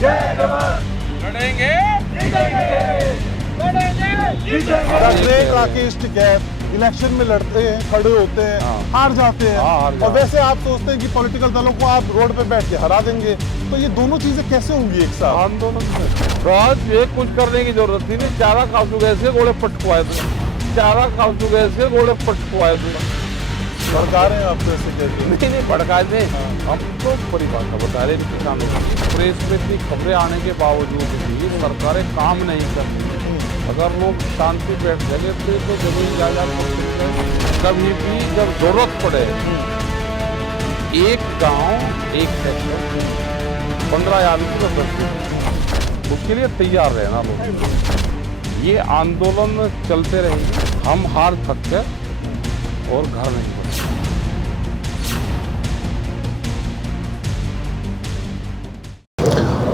जय जवान। लड़ेंगे राकेश टिकैत इलेक्शन में लड़ते हैं, खड़े होते हैं, हार जाते हैं और वैसे आप सोचते हैं कि पॉलिटिकल दलों को आप रोड पे बैठ के हरा देंगे, तो ये दोनों चीजें कैसे होंगी एक साथ? आंदोलन में राज ये कुछ करने की जरूरत थी नहीं। चारा खा चुके थे, घोड़े पटकुआए थे। चारा खा चुके थे, घोड़े पटकुआए थे। भड़का रहे हैं आप तो ऐसे कहते नहीं भड़का दे। हम तो बड़ी बात बता रहे हैं किसानों को। प्रेस में इतनी खबरें आने के बावजूद भी सरकारें काम नहीं करती। अगर लोग शांति बैठ जाएंगे तो जमीन जायदाद कभी भी जब जरूरत पड़े एक गांव एक सेक्टर 15 आदमी तो 10 उसके लिए तैयार रहना लोग। ये आंदोलन चलते रहेंगे, हम हार थक कर और घर नहीं बढ़े।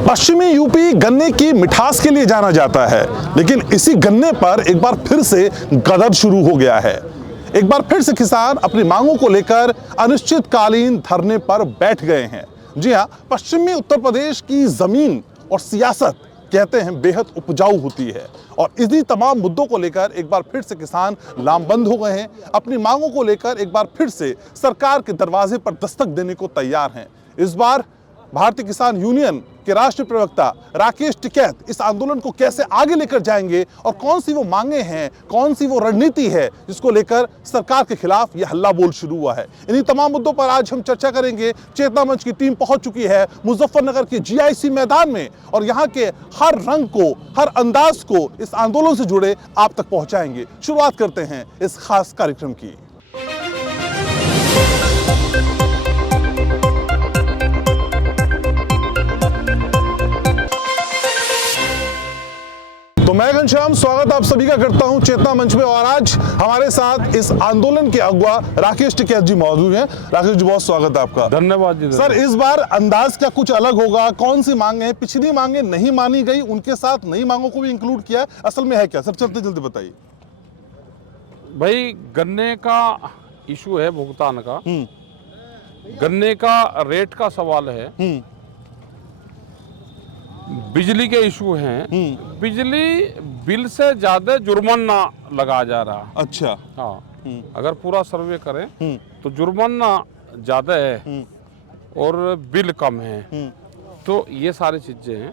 पश्चिमी यूपी गन्ने की मिठास के लिए जाना जाता है, लेकिन इसी गन्ने पर एक बार फिर से गदर शुरू हो गया है। एक बार फिर से किसान अपनी मांगों को लेकर अनिश्चितकालीन धरने पर बैठ गए हैं। जी हां, पश्चिमी उत्तर प्रदेश की जमीन और सियासत कहते हैं बेहद उपजाऊ होती है और इन्हीं तमाम मुद्दों को लेकर एक बार फिर से किसान लामबंद हो गए हैं। अपनी मांगों को लेकर एक बार फिर से सरकार के दरवाजे पर दस्तक देने को तैयार हैं। इस बार भारतीय किसान यूनियन के राष्ट्रीय प्रवक्ता राकेश टिकैत इस आंदोलन को कैसे आगे लेकर जाएंगे और कौन सी वो मांगे हैं, कौन सी वो रणनीति है जिसको लेकर सरकार के खिलाफ ये हल्ला बोल शुरू हुआ है। इन्हीं तमाम मुद्दों पर आज हम चर्चा करेंगे। चेतना मंच की टीम पहुंच चुकी है मुजफ्फरनगर के जीआईसी मैदान में और यहाँ के हर रंग को, हर अंदाज को इस आंदोलन से जुड़े आप तक पहुंचाएंगे। शुरुआत करते हैं इस खास कार्यक्रम की। तो मैं घनश्याम स्वागत आप सभी का करता हूं चेतना मंच में और आज हमारे साथ इस आंदोलन के अगुवा राकेश टिकैत जी मौजूद हैं। राकेश जी बहुत स्वागत है आपका। धन्यवाद जी। सर इस बार अंदाज क्या कुछ अलग होगा? कौन सी मांगे हैं? पिछली मांगे नहीं मानी गई, उनके साथ नई मांगों को भी इंक्लूड किया, असल में है क्या? सर चलते जल्दी बताइए। भाई गन्ने का इशू है, भुगतान का। गन्ने का रेट का सवाल है। बिजली के इशू हैं। बिजली बिल से ज्यादा जुर्माना लगा जा रहा। अच्छा। हाँ, अगर पूरा सर्वे करें तो जुर्माना ज्यादा है और बिल कम है। तो ये सारी चीजें हैं।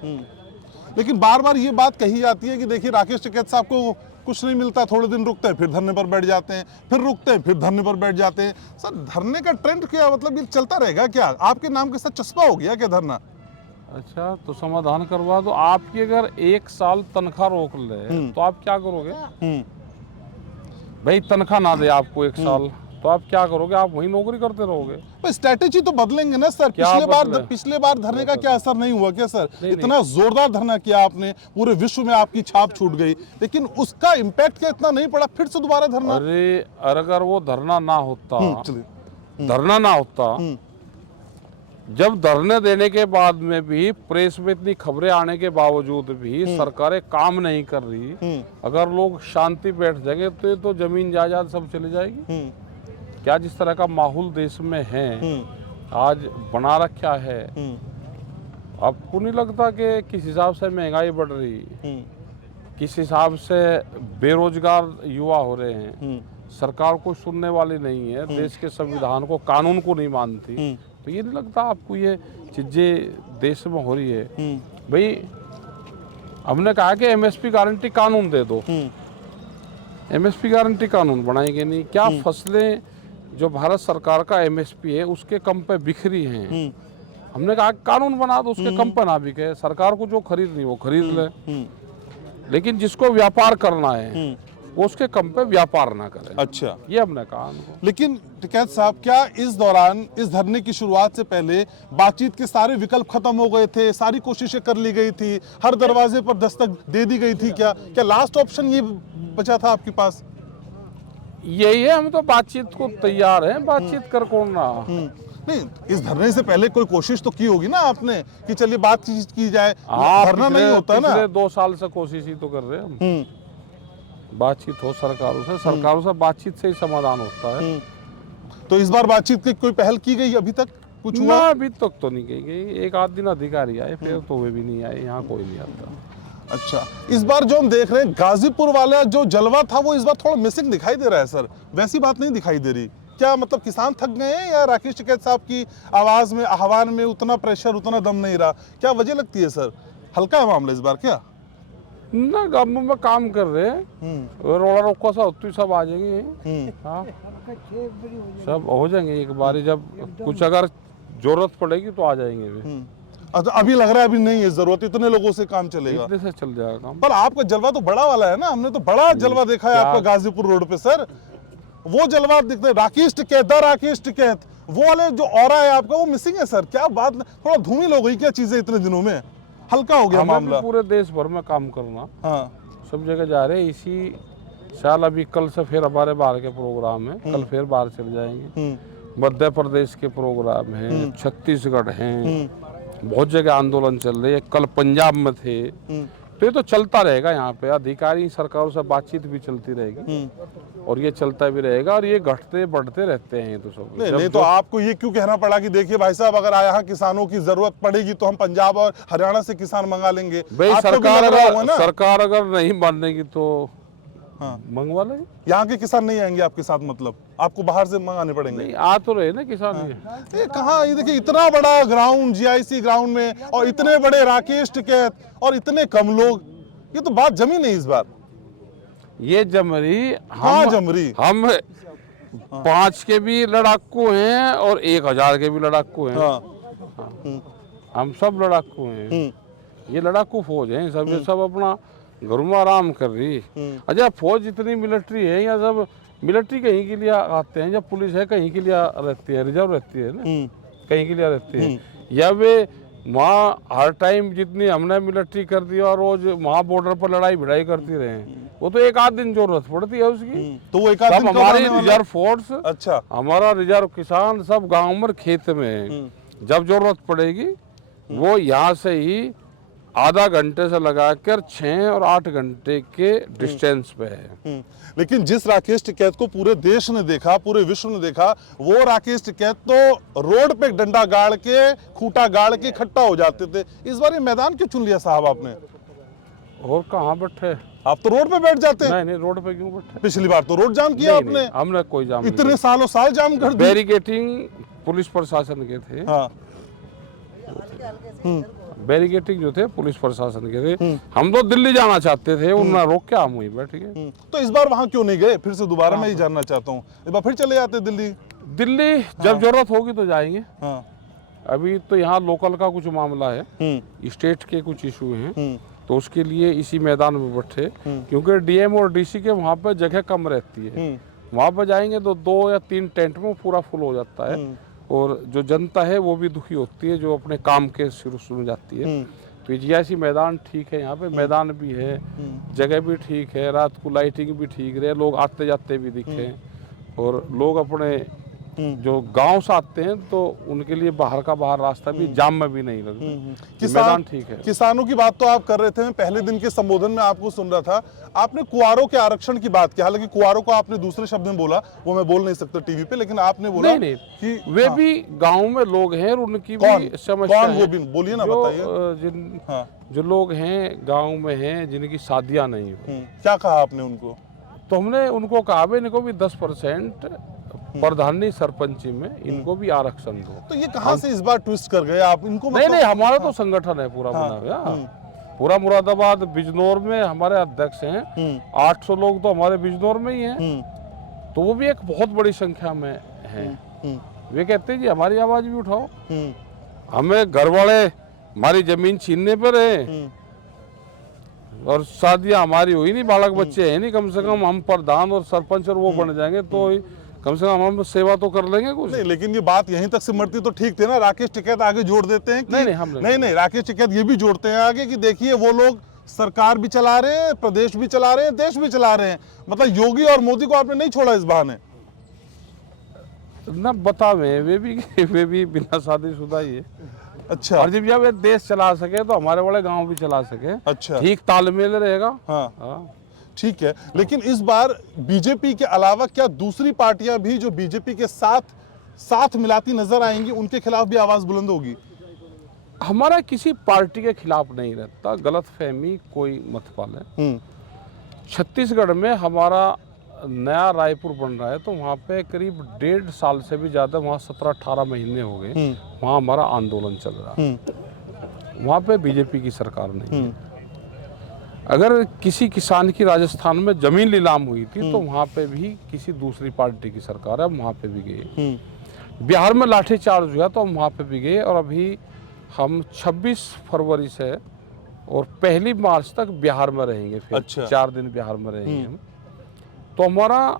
लेकिन बार बार ये बात कही जाती है कि देखिए राकेश टिकैत साहब को कुछ नहीं मिलता, थोड़े दिन रुकते हैं फिर धरने पर बैठ जाते हैं, फिर रुकते हैं फिर धरने पर बैठ जाते हैं। सर धरने का ट्रेंड क्या, मतलब ये चलता रहेगा क्या? आपके नाम के साथ चस्पा हो गया क्या धरना? अच्छा तो समाधान करवा दो। आपकी अगर 1 साल तनख्वाह रोक ले तो आप क्या करोगे? भाई तनख्वाह ना दे आपको 1 साल तो आप क्या करोगे? आप वही नौकरी करते रहोगे। स्ट्रेटेजी तो बदलेंगे ना सर। पिछले बार धरने का क्या असर नहीं हुआ क्या सर? इतना जोरदार धरना किया आपने, पूरे विश्व में आपकी छाप छूट गई, लेकिन उसका इम्पैक्ट क्या इतना नहीं पड़ा? फिर से दोबारा धरना। अरे अगर वो धरना ना होता, जब धरने देने के बाद में भी प्रेस में इतनी खबरें आने के बावजूद भी सरकारें काम नहीं कर रही, अगर लोग शांति बैठ जाएंगे तो तो जमीन जायदाद सब चली जाएगी। क्या जिस तरह का माहौल देश में है आज बना रखा है, आपको नहीं लगता कि किस हिसाब से महंगाई बढ़ रही, किस हिसाब से बेरोजगार युवा हो रहे हैं, सरकार को सुनने वाली नहीं है, देश के संविधान को, कानून को नहीं मानती, तो ये नहीं लगता आपको ये चीजें देश में हो रही है? भाई हमने कहा कि एमएसपी गारंटी कानून दे दो, एमएसपी गारंटी कानून बनाएंगे नहीं। क्या फसलें जो भारत सरकार का एमएसपी है उसके कम पे बिखरी हैं, हमने कहा कानून बना दो उसके कम पे ना बिके, सरकार को जो खरीदनी वो खरीद ले, लेकिन जिसको व्यापार करना है वो उसके कम पे व्यापार ना करे। अच्छा, ये हमने कहा उनको। लेकिन टिकैत साहब क्या इस दौरान, इस धरने की शुरुआत से पहले बातचीत के सारे विकल्प खत्म हो गए थे? सारी कोशिशें कर ली गई थी, हर दरवाजे पर दस्तक दे दी गई थी? क्या लास्ट ऑप्शन ये बचा था आपके पास? यही है, हम तो बातचीत को तैयार हैं, बातचीत कर कौन ना। नहीं, इस धरने से पहले कोई कोशिश तो की होगी ना आपने कि चलिए बातचीत की जाए? धरना नहीं होता ना। 2 साल से कोशिश ही तो कर रहे हैं हम। बातचीत हो सरकारों से बातचीत से ही समाधान होता है। तो इस बार बातचीत की कोई पहल की गई अभी तक? कुछ ना हुआ? अभी तक तो नहीं गई। एक आध दिन अधिकारी आए, फिर तो वे भी नहीं आए। यहाँ कोई नहीं आता। अच्छा, इस बार जो हम देख रहे हैं गाजीपुर वाला जो जलवा था वो इस बार थोड़ा मिसिंग दिखाई दे रहा है सर, वैसी बात नहीं दिखाई दे रही। क्या मतलब किसान थक गए हैं या राकेश टिकैत साहब की आवाज में, आह्वान में उतना प्रेशर, उतना दम नहीं रहा? क्या वजह लगती है सर? हल्का है मामला इस बार क्या? ना गांव में काम कर रहे हैं, रोड़ा रोका सा होती सब आ जाएंगे। हाँ, सब हो जाएंगे एक बार। जब कुछ अगर जरूरत पड़ेगी तो आ जाएंगे वे। अच्छा, अभी लग रहा है अभी नहीं है जरूरत, इतने लोगों से काम चलेगा? इतने से चल जाएगा काम। पर आपका जलवा तो बड़ा वाला है ना, हमने तो बड़ा जलवा देखा है आपका गाजीपुर रोड पे सर। वो जलवा दिखते हैं, राकेश टिकैत, राकेश टिकैत, वो वाले जो ऑरा है आपका वो मिसिंग है सर। क्या बात, थोड़ा धूमिल हो गई क्या चीजें इतने दिनों में? हल्का हो गया हमें मामला? भी पूरे देश भर में काम करना, हाँ, सब जगह जा रहे हैं। इसी साल अभी कल से फिर हमारे बाहर के प्रोग्राम है, कल फिर बाहर चले जाएंगे। मध्य प्रदेश के प्रोग्राम है, छत्तीसगढ़ है, बहुत जगह आंदोलन चल रहे हैं। कल पंजाब में थे। तो ये तो चलता रहेगा। यहाँ पे अधिकारी सरकारों से बातचीत भी चलती रहेगी और ये चलता भी रहेगा और ये घटते बढ़ते रहते हैं। ये तो सब नहीं तो आपको ये क्यों कहना पड़ा कि देखिए भाई साहब, अगर यहाँ किसानों की जरूरत पड़ेगी तो हम पंजाब और हरियाणा से किसान मंगा लेंगे? भाई सरकार अगर नहीं मानेगी तो हाँ, मंगवा लेंगे। यहाँ के किसान नहीं आएंगे आपके साथ, मतलब आपको बाहर से मंगाने पड़ेंगे? नहीं, आ तो रहे ना किसान। ये कहाँ, ये देखिए इतना बड़ा ग्राउंड, जीआईसी ग्राउंड में, और इतने बड़े राकेश टिकैत और इतने कम लोग, ये तो बात जमी नहीं इस बार। ये जमरी हाँ जमरी। हम 5 के भी लड़ाकू हैं और 1000 के भी लड़ाकू हैं। हाँ, हम सब लड़ाकू हैं। ये लड़ाकू फौज है सब। ये सब अपना घरों में आराम कर रही। अच्छा, फौज इतनी मिलिट्री है, या सब मिलिट्री कहीं के लिए आते हैं, जब पुलिस है कहीं के लिए रहती है, रिजर्व रहती है ना, कहीं के लिए रहती है। या वे वहाँ हर टाइम जितनी हमने मिलिट्री कर दी और रोज वहाँ बॉर्डर पर लड़ाई भिड़ाई करती रहे, वो तो एक आध दिन जरूरत पड़ती है उसकी। तो वो एक आध दिन हमारी रिजर्व फोर्स, अच्छा, हमारा रिजर्व किसान सब गांव में खेत में, जब जरूरत पड़ेगी वो यहाँ से ही आधा घंटे से लगाकर 6 और 8 घंटे के डिस्टेंस पे है। लेकिन जिस राकेश टिकैत को पूरे देश ने देखा, पूरे विश्व ने देखा, वो राकेश टिकैत तो रोड पे डंडा गाड़ के, खूंटा गाड़ के इकट्ठा हो जाते थे। इस बार ये मैदान क्यों चुन लिया साहब आपने? और कहाँ बैठे? आप तो रोड पे बैठ जाते हैं। नहीं, रोड पे क्यों बैठे? पिछली बार तो रोड जाम किया आपने। हमने कोई जाम नहीं। इतने सालों साल जाम कर दिया। बैरिकेटिंग पुलिस प्रशासन के थे। हाँ, बैरिकेटिंग जो थे पुलिस प्रशासन के थे। हम तो दिल्ली जाना चाहते थे, उन्होंने रोक के हम वहीं बैठ गए। तो इस बार वहां क्यों नहीं गए? फिर से दोबारा मैं ये जानना चाहता हूँ, इस बार फिर चले जाते दिल्ली? दिल्ली जब जरूरत होगी तो जाएंगे। हाँ, अभी तो यहाँ लोकल का कुछ मामला है, स्टेट के कुछ इशू हैं, तो उसके लिए इसी मैदान में बैठे। क्योंकि डीएम और डीसी के वहाँ पर जगह कम रहती है, वहाँ पर जाएंगे तो 2 या 3 टेंट में पूरा फुल हो जाता है। और जो जनता है वो भी दुखी होती है, जो अपने काम के शुरू में जाती है। तो जीआईसी मैदान ठीक है, यहाँ पे मैदान भी है, जगह भी ठीक है, रात को लाइटिंग भी ठीक रहे, लोग आते जाते भी दिखे, और लोग अपने जो गांव से आते हैं तो उनके लिए बाहर का बाहर रास्ता भी जाम में भी नहीं लगता। मैदान ठीक है। किसानों की बात तो आप कर रहे थे, मैं पहले दिन के संबोधन में आपको सुन रहा था, आपने कुंवारों के आरक्षण की बात की। हालांकि कुंवारों को आपने दूसरे शब्द में बोला, वो मैं बोल नहीं सकता टीवी पे, लेकिन आपने बोला नहीं कि वे भी गाँव में लोग हैं और उनकी भी समस्या है। वो भी बोलिए ना, बताइए। जो लोग हैं गाँव में हैं जिनकी शादियाँ नहीं हो, क्या कहा आपने उनको? तो हमने उनको कहा इनको भी 10% प्रधानी सरपंची में इनको भी आरक्षण दो। तो ये कहाँ से इस बार ट्विस्ट कर गए आप इनको? नहीं, हमारा तो संगठन है पूरा बना हुआ। पूरा मुरादाबाद बिजनौर में हमारे अध्यक्ष हैं, 800 लोग तो हमारे बिजनौर में ही हैं। तो वो भी एक बहुत बड़ी संख्या में हैं। वे कहते हैं जी हमारी आवाज भी उठाओ, हमें घर वाले हमारी जमीन छीनने पर है और शादियां हमारी हुई नहीं, बालक बच्चे हैं नहीं, कम से कम हम प्रधान और सरपंच और वो बन जाएंगे तो कम से कम हम सेवा तो कर लेंगे कुछ। नहीं, लेकिन ये बात यहीं तक सिमटती तो ठीक थे ना। राकेश टिकैत आगे जोड़ देते हैं कि नहीं, राकेश टिकैत ये भी जोड़ते हैं आगे कि देखिए वो लोग सरकार भी चला रहे हैं, प्रदेश भी चला रहे हैं, देश भी चला रहे हैं। मतलब योगी और मोदी को आपने नहीं छोड़ा इस बहाने ना। बतावे वे भी बिना शादीशुदा ही है। अच्छा, और जब वे देश चला सके तो हमारे वाले गांव भी चला सके। अच्छा, ठीक तालमेल रहेगा। हाँ, ठीक है। लेकिन इस बार बीजेपी के अलावा क्या दूसरी पार्टियां भी जो बीजेपी के साथ साथ मिलाती नजर आएंगी, उनके खिलाफ भी आवाज बुलंद होगी? हमारा किसी पार्टी के खिलाफ नहीं रहता, गलतफहमी कोई मत पाले। छत्तीसगढ़ में हमारा नया रायपुर बन रहा है, तो वहाँ पे करीब 1.5 साल से भी ज़्यादा, वहाँ 17-18 महीने हो गए, वहाँ हमारा आंदोलन चल रहा है। वहाँ पे बीजेपी की सरकार नहीं है। अगर किसी किसान की राजस्थान में जमीन नीलाम हुई थी, तो वहाँ पे भी किसी दूसरी पार्टी की सरकार है, हम वहाँ पे भी गए। बिहार में लाठीचार्ज हुआ तो हम वहाँ पे भी गए, और अभी हम 26 फरवरी से और 1 मार्च तक बिहार में रहेंगे। फिर अच्छा। 4 दिन बिहार में रहेंगे हम। तो हमारा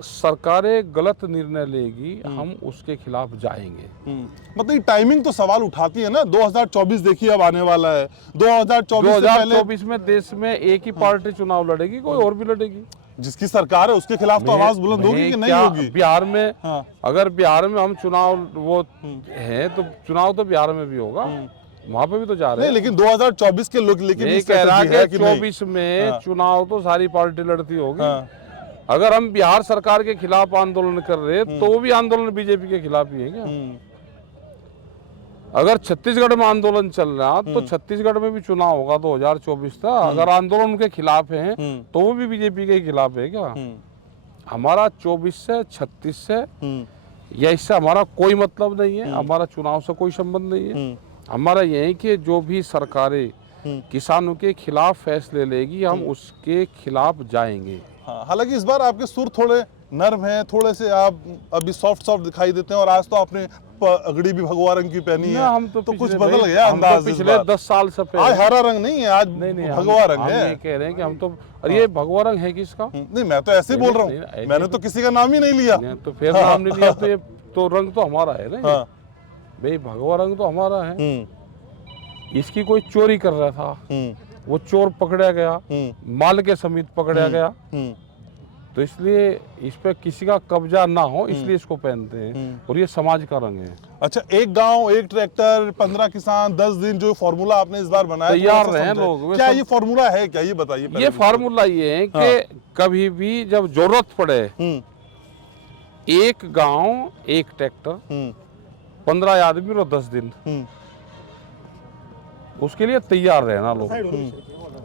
सरकारें गलत निर्णय लेगी, हम उसके खिलाफ जाएंगे। मतलब ये टाइमिंग तो सवाल उठाती है ना। 2024 देखिए अब आने वाला है। 2024 में देश में एक ही पार्टी चुनाव लड़ेगी, कोई और भी लड़ेगी। जिसकी सरकार है उसके खिलाफ तो आवाज बुलंद होगी कि नहीं होगी? बिहार में हाँ। अगर बिहार में हम चुनाव वो है, तो चुनाव तो बिहार में भी होगा, वहाँ पे भी तो जा रहे हैं। लेकिन 2024 के लोग लेकिन ये कह रहा है कि 24 में चुनाव तो सारी पार्टी लड़ती होगी। अगर हम बिहार सरकार के खिलाफ आंदोलन कर रहे, तो वो भी आंदोलन बीजेपी के खिलाफ ही है क्या? अगर छत्तीसगढ़ में आंदोलन चल रहा, तो छत्तीसगढ़ में भी चुनाव होगा 2024 तक। अगर आंदोलन उनके खिलाफ है, तो वो भी बीजेपी के खिलाफ है क्या? हमारा 24 से 36 से या इससे हमारा कोई मतलब नहीं है। हमारा चुनाव से कोई संबंध नहीं है। हमारा ये है कि जो भी सरकारें किसानों के खिलाफ फैसले लेगी, हम उसके खिलाफ जाएंगे। हालांकि इस बार आपके सुर थोड़े नर्म हैं, थोड़े से आप अभी सॉफ्ट दिखाई देते हैं, और आज तो आपने पगड़ी भी भगवा रंग की पहनी है, हम तो कुछ बदल गया अंदाज। पिछले 10 साल से आज हरा रंग नहीं है, आज भगवा रंग है। ये कह रहे हैं कि हम तो, और ये भगवा रंग है किसका? नहीं, मैं तो ऐसे ही बोल रहा हूँ, मैंने तो किसी का नाम ही नहीं लिया। तो फिर नाम नहीं लिया, तो ये तो रंग तो हमारा है ना भाई, भगवा रंग तो हमारा है। इसकी कोई चोरी कर रहा था, वो चोर पकड़ा गया, माल के समेत पकड़ा गया, तो इसलिए इस पे किसी का कब्जा ना हो, इसलिए इसको पहनते हैं, और ये समाज का रंग है। अच्छा, एक गांव, एक ट्रैक्टर, 15 किसान, 10 दिन, जो फॉर्मूला आपने इस बार बनाया, तैयार रहे लोग। क्या ये फॉर्मूला है क्या, ये बताइए। ये फॉर्मूला ये है कि कभी भी जब जरूरत पड़े, एक गांव, एक ट्रैक्टर, 15 आदमी और 10 दिन, उसके लिए तैयार रहना लोग।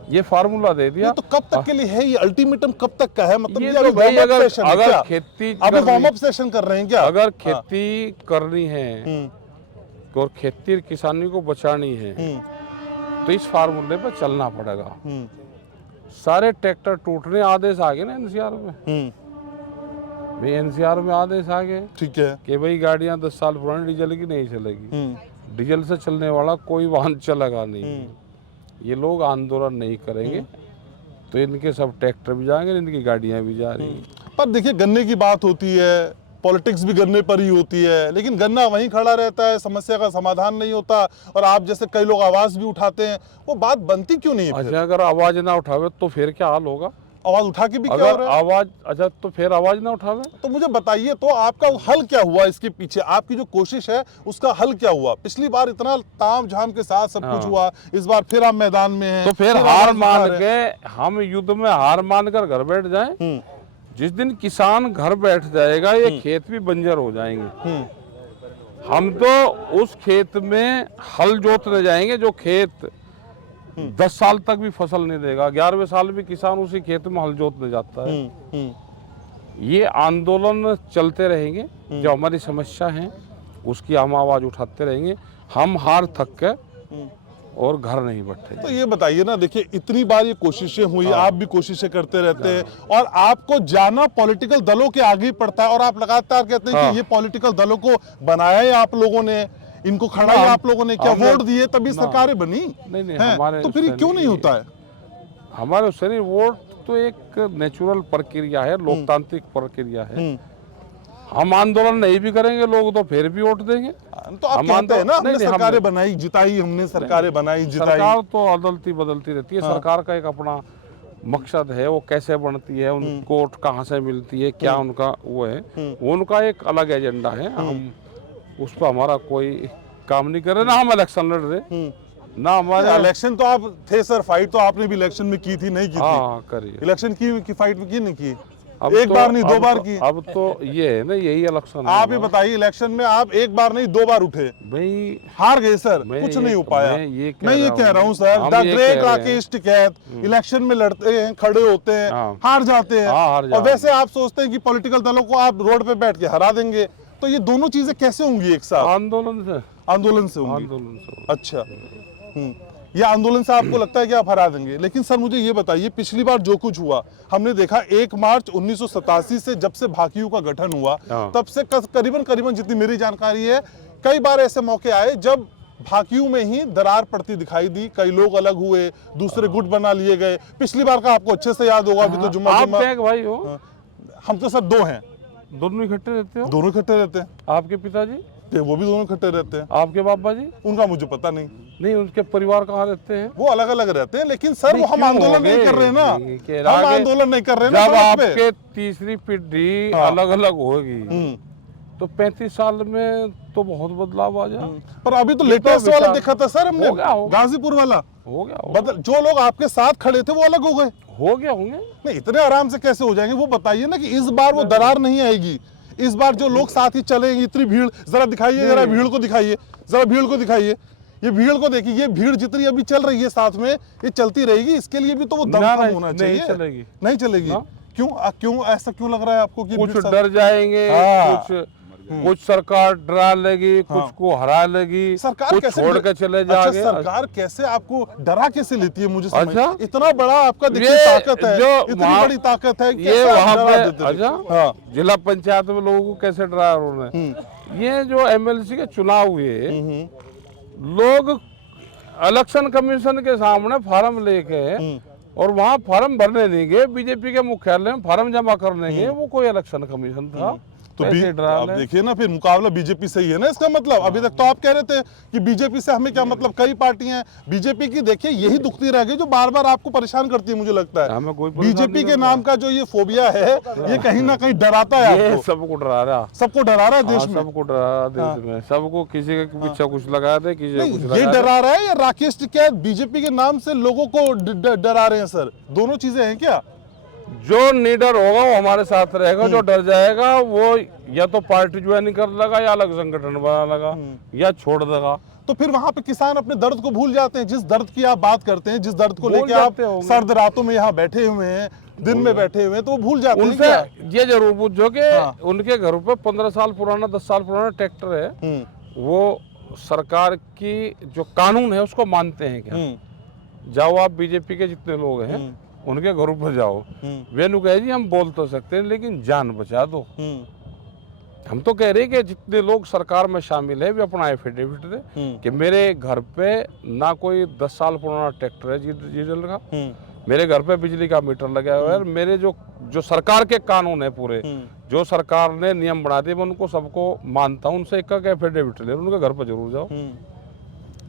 ये फार्मूला दे दिया। तो कब तक के लिए है ये? अल्टीमेटम कब तक का है? मतलब ये तो भाई अगर खेती वार्म अप सेशन कर रहे हैं क्या? अगर खेती करनी है और खेती किसानी को बचानी है, तो इस फार्मूले पर चलना पड़ेगा। सारे ट्रैक्टर टूटने आदेश आ गए ना एनसीआर में। भाई एनसीआर में आदेश आ गए, ठीक है, कि भाई गाड़ियां 10 साल पुरानी डीजल की नहीं चलेगी, डीजल से चलने वाला कोई वाहन चलेगा नहीं। ये लोग आंदोलन नहीं करेंगे, तो इनके सब ट्रैक्टर भी जाएंगे, इनकी गाड़ियां भी जा रही हैं। पर देखिए, गन्ने की बात होती है, पॉलिटिक्स भी गन्ने पर ही होती है, लेकिन गन्ना वहीं खड़ा रहता है, समस्या का समाधान नहीं होता, और आप जैसे कई लोग आवाज भी उठाते हैं, वो बात बनती क्यों नहीं है? अच्छा, अगर आवाज ना उठावे तो फिर क्या हाल होगा? आवाज उठा के भी क्या हो रहा है? आवाज, अच्छा, तो फिर आवाज ना उठावे तो मुझे बताइए, तो आपका हल क्या हुआ इसके पीछे? आपकी जो कोशिश है उसका हल क्या हुआ? पिछली बार इतना ताम झाम के साथ सब कुछ हुआ, इस बार फिर आप मैदान में हैं, तो फिर हार मान के हम युद्ध में हार मानकर घर बैठ जाएं? जिस दिन किसान घर बैठ जाएगा, ये खेत भी बंजर हो जाएंगे। हम तो उस खेत में हल जोतने जाएंगे जो खेत 10 साल तक भी फसल नहीं देगा। 11वें साल भी किसान उसी खेत में हल जोतने जाता है। ये आंदोलन चलते रहेंगे, जो हमारी समस्या है उसकी हम आवाज उठाते रहेंगे। हम हार थक के और घर नहीं बैठे। तो ये बताइए ना, देखिए इतनी बार ये कोशिशें हुई, आप भी कोशिशें करते रहते हैं, और आपको जाना पॉलिटिकल दलों के आगे पड़ता है, और आप लगातार कहते हैं कि ये पॉलिटिकल दलों को बनाया है आप लोगों ने, इनको खड़ा है आप लोगों ने, क्या वोट दिए तभी सरकारें बनी? नहीं, हमारे तो फिर क्यों नहीं होता है? हमारे उससे नहीं, वोट तो एक नेचुरल प्रक्रिया है, लोकतांत्रिक प्रक्रिया है। हम आंदोलन नहीं भी करेंगे, लोग तो फिर भी वोट देंगे। तो आप कहते हैं ना, हमने सरकारें बनाई जिताई, हमने सरकारें बनाई जिताई। सरकार तो अदलती बदलती रहती है। सरकार का एक अपना मकसद है, वो कैसे बनती है, उनको कहाँ से मिलती है, क्या उनका वो है, उनका एक अलग एजेंडा है। हम उस पर हमारा कोई काम नहीं कर रहे, ना हम इलेक्शन लड़ रहे, ना हमारे इलेक्शन। तो आप थे सर, फाइट तो आपने भी इलेक्शन में की थी, नहीं की थी? हाँ, करिए। इलेक्शन की फाइट में की नहीं की? एक बार नहीं 2 बार की। अब तो ये है ना, यही इलेक्शन है। आप ही बताइए, इलेक्शन में आप एक बार नहीं 2 बार उठे, भाई हार गए सर, मैं कुछ ये- नहीं हो पाया। मैं ये कह रहा हूँ सर, हम द ये ग्रेट कह रहे हैं। राकेश टिकैत इलेक्शन में लड़ते हैं, खड़े होते हैं, हाँ। हार जाते हैं, हाँ, हार और जाते वैसे आप सोचते हैं कि पॉलिटिकल दलों को आप रोड पे बैठ के हरा देंगे। तो ये दोनों चीजें कैसे होंगी एक साथ? आंदोलन से आंदोलन से होंगी। आंदोलन से अच्छा, ये आंदोलन से आपको लगता है कि आप हरा देंगे? लेकिन सर मुझे ये बताइए, पिछली बार जो कुछ हुआ हमने देखा, 1 मार्च 1987 से जब से भाकियू का गठन हुआ हाँ। तब से करीबन जितनी मेरी जानकारी है, कई बार ऐसे मौके आए जब भाकियू में ही दरार पड़ती दिखाई दी, कई लोग अलग हुए, दूसरे गुट बना लिए गए। पिछली बार का आपको अच्छे से याद होगा, अभी तो जुम्मा आप एक भाई हो? हम तो सर 2 हैं। दोनों इकट्ठे रहते हो? दोनों इकट्ठे रहते हैं। आपके पिताजी? वो भी दोनों इकट्ठे रहते हैं। आपके बाबा जी? उनका मुझे पता नहीं। नहीं, उनके परिवार कहाँ रहते हैं? वो अलग अलग रहते हैं, लेकिन सर वो हम क्यों आंदोलन होंगे? नहीं कर रहे ना, कि हम आगे- आंदोलन नहीं कर रहे ना जब सड़क पे। आपके तीसरी पीढ़ी हाँ। अलग अलग होगी तो 35 साल में तो बहुत बदलाव आ जाए। पर अभी तो ये लेटेस्ट तो वाला विचार- देखा था सर हमने, हो गया, हो गया। गाजीपुर वाला। हो गया बदल, जो लोग आपके साथ खड़े थे वो अलग हो गए। होंगे। नहीं, इतने आराम से कैसे हो जाएंगे? वो बताइए ना कि इस बार वो दरार नहीं आएगी। इस बार जो लोग साथ ही चलेंगे, इतनी भीड़, जरा दिखाइए, जरा भीड़ को दिखाइए, जरा भीड़ को दिखाइए, ये भीड़ को देखिए, ये भीड़ जितनी अभी चल रही है साथ में, ये चलती रहेगी। इसके लिए भी तो वो दमखम होना चाहिए। नहीं चलेगी। नहीं चलेगी। क्यों ऐसा क्यों लग रहा है आपको कि कुछ भीड़ साथ- डर जाएंगे, हाँ। कुछ सरकार डरा लेगी, हाँ। कुछ को हरा लेगी, सरकार कुछ कैसे छोड़ के चले अच्छा, जाएंगे। सरकार कैसे आपको डरा कैसे लेती है? मुझे समझ अच्छा? इतना बड़ा आपका देखिए ये ताकत है, जो इतनी वहाँ- बड़ी ताकत है, ये कैसे आप वहाँ डरा पे देते थे? अच्छा, हाँ। जिला पंचायत में लोगों को कैसे डराया उन्होंने। ये जो एमएलसी के चुनाव हुए, लोग इलेक्शन कमीशन के सामने फार्म लेके और वहाँ फार्म भरने नहीं गए, बीजेपी के मुख्यालय में फार्म जमा करने गए, वो कोई इलेक्शन कमीशन था। तो कैसे डरा आप ले? देखिए ना, फिर मुकाबला बीजेपी से ही है ना, इसका मतलब। अभी तक तो आप कह रहे थे कि बीजेपी से हमें क्या मतलब, कई पार्टियां हैं बीजेपी की। देखिए यही दुखती रह गई जो बार बार आपको परेशान करती है। मुझे लगता हमें है कोई परेशान बीजेपी नहीं के करता। नाम का जो ये फोबिया है, ये कहीं ना कहीं डराता है ये आपको, सबको डरा रहा, सबको डरा रहा है देश में। सबको डरा रहा देश में, सबको किसी के पीछे कुछ लगा दे, किसी को कुछ नहीं, ये लगा दे। डरा रहा है या राकेश टिकैत बीजेपी के नाम से लोगों को डरा रहे हैं सर? दोनों चीजें हैं क्या? जो निडर होगा वो हमारे साथ रहेगा, जो डर जाएगा वो या तो पार्टी ज्वाइन कर लेगा, या अलग संगठन बना लेगा, या छोड़ देगा। तो फिर वहां पे किसान अपने दर्द को भूल जाते हैं। जिस दर्द की आप बात करते हैं, जिस दर्द को भूल लेके आप जाते होंगे। सर्द रातों में यहाँ बैठे हुए हैं, दिन में बैठे हुए हैं, तो वो भूल जाते हैं उनसे क्या? ये जरूर पूछो कि हाँ। उनके घर पे 15 साल पुराना, 10 साल पुराना ट्रैक्टर है, वो सरकार की जो कानून है उसको मानते हैं क्या? जाओ आप बीजेपी के जितने लोग हैं उनके घरों पर जाओ, वे नु कहे जी हम बोल तो सकते हैं लेकिन जान बचा दो। हम तो कह रहे हैं कि जितने लोग सरकार में शामिल है वे अपना एफिडेविट दे कि मेरे घर पे ना कोई 10 साल पुराना ट्रैक्टर है डीजल का, मेरे घर पे बिजली का मीटर लगा हुआ है, मेरे जो सरकार के कानून है पूरे, जो सरकार ने नियम बना दिए, मैं उनको सबको मानता हूँ। उनसे एक एफिडेविट ले, उनके घर पर जरूर जाओ।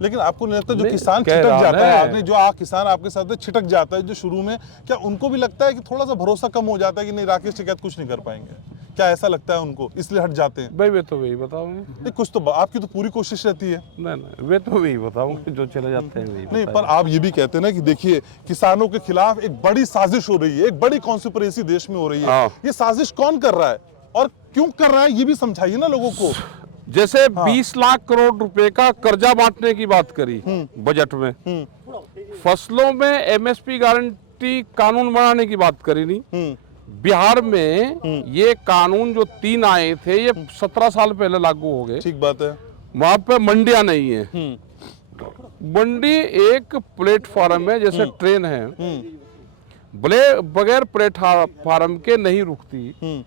लेकिन आपको नहीं लगता जो नहीं, किसान कह छिटक रहा जाता है, है। आपने जो किसान आपके साथ छिटक जाता है जो शुरू में, क्या उनको भी लगता है कि थोड़ा सा भरोसा कम हो जाता है कि नहीं राकेश टिकैत कुछ नहीं कर पाएंगे? क्या ऐसा लगता है उनको, इसलिए हट जाते हैं? भाई वे तो वही बताओगे। नहीं, कुछ तो आपकी तो पूरी कोशिश रहती है। नहीं वे तो वही बताओगे, जो चले जाते हैं वही नहीं, बताएंगे। पर आप ये भी कहते हैं ना कि देखिए किसानों के खिलाफ एक बड़ी साजिश हो रही है, एक बड़ी कॉन्स्पिरेसी देश में हो रही है। हाँ। ये साजिश कौन कर रहा है और क्यों कर रहा है, ये भी समझाइए ना लोगों को। जैसे 20 लाख करोड़ रुपए का कर्जा बांटने की बात करी बजट में, फसलों में एमएसपी गारंटी कानून बनाने की बात करी नहीं। बिहार में ये कानून जो 3 आए थे, ये 17 साल पहले लागू हो गए। ठीक बात है। वहां पे मंडियां नहीं है। मंडी एक प्लेटफॉर्म है, जैसे ट्रेन है, बगैर प्लेटफॉर्म के नहीं रुकती।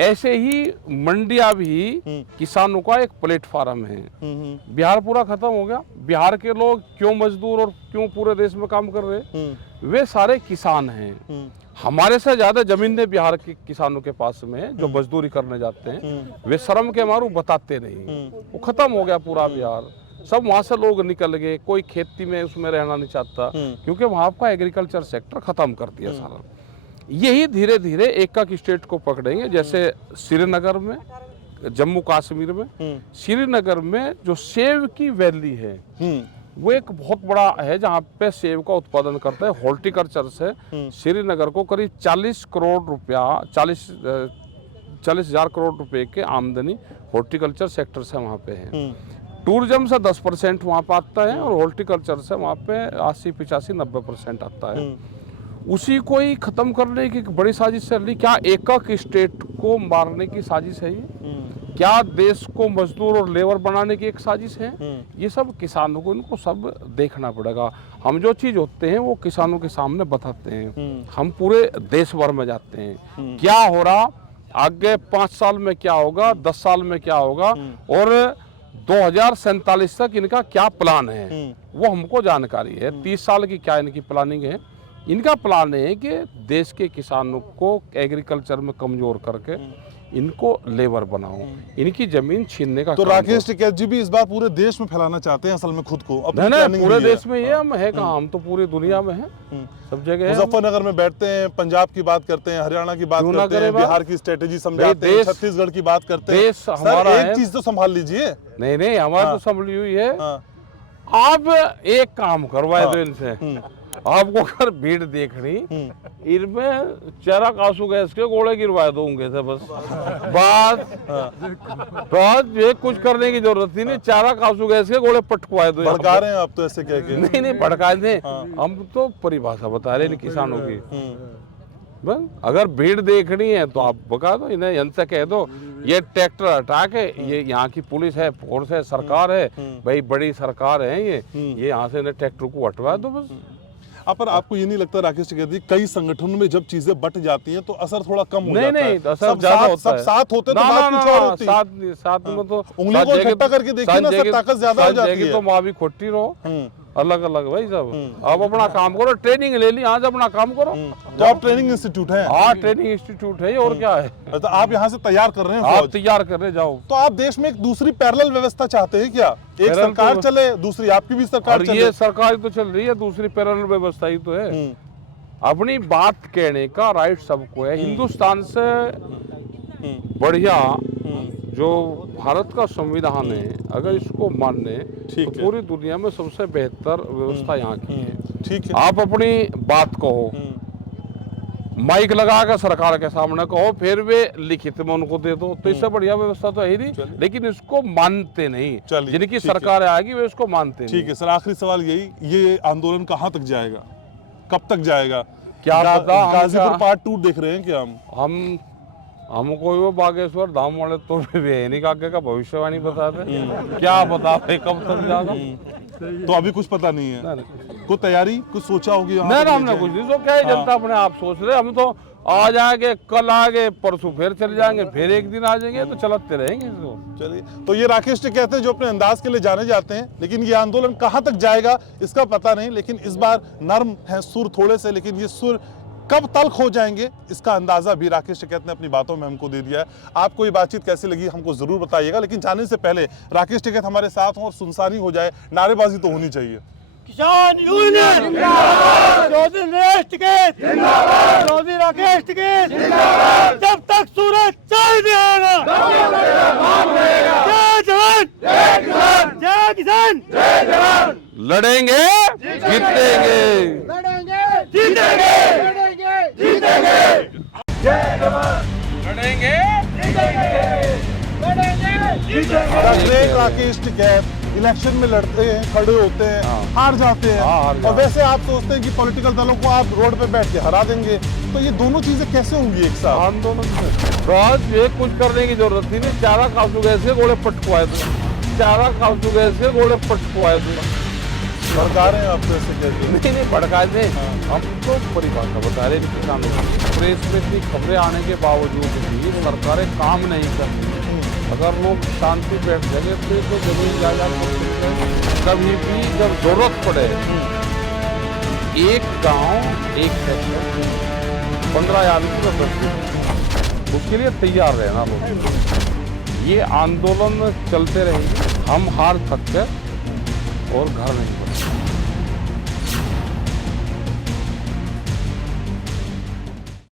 ऐसे ही मंडिया भी किसानों का एक प्लेटफॉर्म है। बिहार पूरा खत्म हो गया। बिहार के लोग क्यों मजदूर और क्यों पूरे देश में काम कर रहे, वे सारे किसान हैं। हमारे से ज्यादा जमीनें बिहार के किसानों के पास में है, जो मजदूरी करने जाते हैं। वे शर्म के मारू बताते नहीं। वो खत्म हो गया पूरा बिहार। सब वहां से लोग निकल गए, कोई खेती में उसमें रहना नहीं चाहता, क्योंकि वहां का एग्रीकल्चर सेक्टर खत्म कर दिया सारा। यही धीरे धीरे एक एक स्टेट को पकड़ेंगे। जैसे श्रीनगर में, जम्मू कश्मीर में, श्रीनगर में जो सेब की वैली है, वो एक बहुत बड़ा है जहाँ पे सेब का उत्पादन करते हैं। हॉर्टिकल्चर से श्रीनगर को करीब 40 करोड़ रुपया 40,000 करोड़ रुपए के आमदनी हॉर्टिकल्चर सेक्टर से वहाँ पे है। टूरिज्म से 10% वहाँ पे आता है और हॉर्टिकल्चर से वहाँ पे 80-85-90% आता है। उसी को ही खत्म करने की एक बड़ी साजिश चल रही। क्या एकक स्टेट को मारने की साजिश है ये? क्या देश को मजदूर और लेबर बनाने की एक साजिश है? ये सब किसानों को इनको सब देखना पड़ेगा। हम जो चीज होते हैं वो किसानों के सामने बताते हैं। हम पूरे देश भर में जाते हैं, क्या हो रहा आगे 5 साल में क्या होगा, 10 साल में क्या होगा और 2047 तक इनका क्या प्लान है वो हमको जानकारी है। 30 साल की क्या इनकी प्लानिंग है। इनका प्लान है कि देश के किसानों को एग्रीकल्चर में कमजोर करके इनको लेबर बनाओ, इनकी जमीन छीनने का। तो राकेश टिकैत जी भी इस बार पूरे देश में फैलाना चाहते हैं असल में खुद को। नहीं, पूरे देश में ये हम है कहाँ, हम तो पूरी दुनिया में है, सब जगह। मुजफ्फरनगर में बैठते हैं, पंजाब की बात करते हैं, हरियाणा की बात करते हैं, बिहार की स्ट्रेटेजी समझाते हैं, छत्तीसगढ़ की बात करते हैं। देश हमारा एक चीज तो संभाल लीजिए। नहीं, हमारा तो संभली हुई है। आप एक काम करवाए दो इनसे, आपको अगर भीड़ देखनी, इनमें चेहरा कासू गैस के गोले गिरवाए दो उनके से बस। बात ये कुछ करने की जरूरत ही नहीं, चेहरा कासू गैस के गोले पटकवाए दो। भड़का रहे हैं आप तो ऐसे कह के। नहीं भड़का दे, हम तो परिभाषा बता रहे हैं किसानों की। बस अगर भीड़ देखनी है तो आप बता दो इन्हें, इनसे कह दो ये ट्रैक्टर हटा के, ये यहाँ की पुलिस है, फोर्स है, सरकार है भाई, बड़ी सरकार है ये यहाँ से इन्हें ट्रैक्टर को हटवा दो बस। पर आपको ये नहीं लगता राकेश टिकैत जी, कई संगठनों में जब चीजें बट जाती हैं तो असर थोड़ा कम हो जाता है? नहीं, असर ज्यादा होता है। सब साथ होते तो बात कुछ और होती। साथ में तो उंगलियों को इकट्ठा करके देखिए ना, सब ताकत ज्यादा हो जाती है। तो माँ भी खोटी रहो, अलग अलग भाई सब। आप अपना काम करो, ट्रेनिंग ले ली आज, अपना काम करो। तो आप ट्रेनिंग इंस्टीट्यूट है? हाँ, ट्रेनिंग इंस्टीट्यूट है और क्या है। तो आप यहाँ से तैयार कर रहे हैं? आप तैयार कर रहे जाओ। तो आप देश में एक दूसरी पैरेलल व्यवस्था चाहते हैं क्या? एक सरकार चले, दूसरी आपकी भी सरकार चले। ये सरकार तो चल रही है, दूसरी पैरेलल व्यवस्था ही तो है। अपनी बात कहने का राइट सबको है। हिंदुस्तान से बढ़िया जो भारत का संविधान है, अगर इसको मानने तो पूरी दुनिया में सबसे बेहतर व्यवस्था यहाँ की है। ठीक है, आप अपनी बात कहो, माइक लगा कर सरकार के सामने कहो, फिर वे लिखित में उनको दे दो, तो इससे बढ़िया व्यवस्था तो है ही नहीं। लेकिन इसको मानते नहीं, जिनकी सरकार आएगी वे इसको मानते नहीं। ठीक है सर, आखिरी सवाल यही, ये आंदोलन कहाँ तक जाएगा, कब तक जाएगा? क्या पता। गाजीपुर पार्ट 2 देख रहे हैं क्या हम? हमको वो बागेश्वर धाम वाले तो भी नहीं आगे का भविष्यवाणी बताते, क्या बता कब तक जाएगा। तो अभी कुछ पता नहीं है, कोई तैयारी कुछ सोचा होगी? नहीं, हमने कुछ नहीं। तो क्या है, जनता अपने आप सोच रहे। हम तो आ जाएंगे, कल आगे, परसों फिर चले जाएंगे, फिर एक दिन आ जाएंगे, तो चलते रहेंगे। चलिए, तो ये राकेश टिकैत कहते हैं जो अपने अंदाज के लिए जाने जाते हैं, लेकिन ये आंदोलन कहाँ तक जाएगा इसका पता नहीं। लेकिन इस बार नर्म है सुर थोड़े से, लेकिन ये सुर कब तल्ख हो जाएंगे इसका अंदाजा भी राकेश टिकैत ने अपनी बातों में हमको दे दिया है। आपको ये बातचीत कैसी लगी हमको जरूर बताइएगा। लेकिन जाने से पहले राकेश टिकैत हमारे साथ हों और सुनसानी हो जाए, नारेबाजी तो होनी चाहिए। किसान यूनियन जिंदाबाद, चौधरी नरेश टिकैत जिंदाबाद, चौधरी राकेश टिकैत जिंदाबाद। जब तक सूरज चांद नहीं आएगा, जय जवान जय किसान, जय किसान जय जवान। लड़ेंगे जीतेंगे, लड़ेंगे जीतेंगे, लड़ेंगे जीतेंगे। जय जवान, लड़ेंगे जीतेंगे, लड़ेंगे जीतेंगे। राकेश टिकैत इलेक्शन में लड़ते हैं, खड़े होते हैं, हार जाते हैं, और वैसे आप सोचते हैं कि पॉलिटिकल दलों को आप रोड पे बैठ के हरा देंगे। तो ये दोनों चीजें कैसे होंगी एक साथ? आंदोलन में ये कुछ करने की जरूरत ही नहीं। चारा कासू गैस के गोले पटकवाए दो, चारा कासू गैस के गोले पटकवाए दो। भड़का रहे हैं आप तो ऐसे कहते? नहीं भड़का दे, हम तो परिभाषा बता रहे हैं किसानों को। प्रेस में इतनी खबरें आने के बावजूद भी सरकारें काम नहीं करती। अगर लोग शांति बैठ जाएंगे तो जमीन जायदाद कभी भी जब जरूरत पड़े, एक गांव एक सेक्टर 15 की तो उसके लिए तैयार रहना लोग। ये आंदोलन चलते रहेंगे, हम हार सकते और घर नहीं बढ़ते।